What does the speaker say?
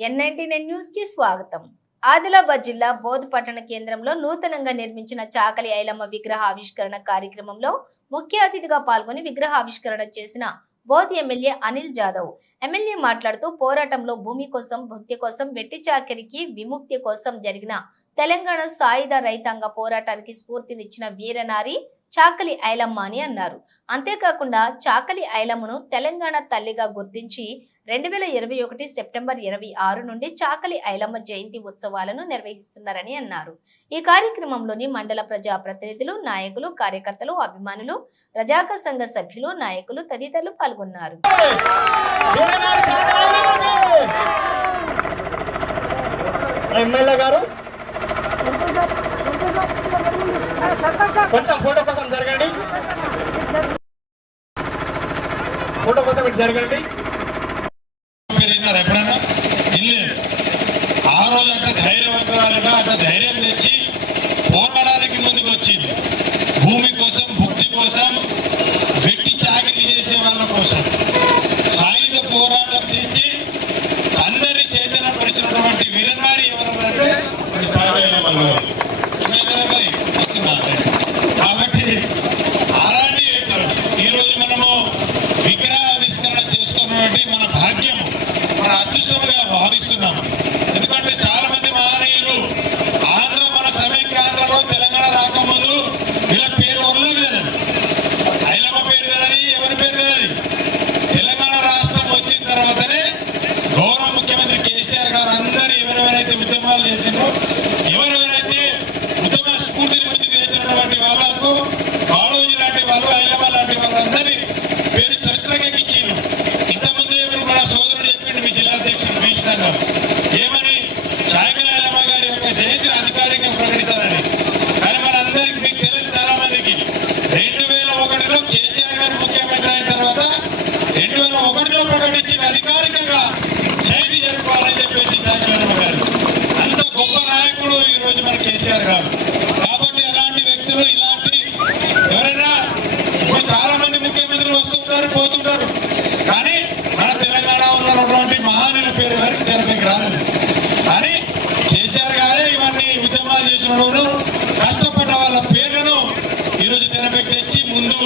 ఎన్ న్యూస్కి స్వాగతం. ఆదిలాబాద్ జిల్లా బోధ్ పట్టణ కేంద్రంలో నూతనంగా నిర్మించిన చాకలి ఐలమ్మ విగ్రహ ఆవిష్కరణ కార్యక్రమంలో ముఖ్య అతిథిగా పాల్గొని విగ్రహ ఆవిష్కరణ చేసిన బోధ్ ఎమ్మెల్యే అనిల్ జాదవ్. ఎమ్మెల్యే మాట్లాడుతూ పోరాటంలో భూమి కోసం భక్తి కోసం వెట్టి చాకరికి విముక్తి కోసం జరిగిన తెలంగాణ సాయుధ రైతాంగ పోరాటానికి స్ఫూర్తినిచ్చిన వీరనారి చాకలి ఐలమ్మ అని అన్నారు. అంతేకాకుండా చాకలి ఐలమ్మను తెలంగాణ తల్లిగా గుర్తించి రెండు వేల ఇరవై ఒకటి సెప్టెంబర్ ఇరవై ఆరు నుండి చాకలి ఐలమ్మ జయంతి ఉత్సవాలను నిర్వహిస్తున్నారని అన్నారు. ఈ కార్యక్రమంలోని మండల ప్రజా ప్రతినిధులు నాయకులు కార్యకర్తలు అభిమానులు రజాక సంఘ సభ్యులు నాయకులు తదితరులు పాల్గొన్నారు ఎమ్మెల్యే గారు కొంచెం ఫోటో కోసం జరగండి. ఫోటో కోసం ఇటు జరగండి. మీరు విన్నారు ఎప్పుడన్నా? ఇల్లు. ఆ రోజు అంత ధైర్యవంతురాలుగా అంత ధైర్యం తెచ్చి పోరాడానికి ముందుకు వచ్చింది భూమి కోసం భుక్తి కోసం వస్తుంటారు కానీ మన తెలంగాణ ఉన్నటువంటి మహానీయుల పేరు ఎవరికి? తెరపైకి రాదు కానీ కేసీఆర్ గారే ఇవన్నీ ఉద్యమాలు చేసిన కష్టపడ్డ వాళ్ళ పేర్లను ఈ రోజు తెరపైకి తెచ్చి ముందు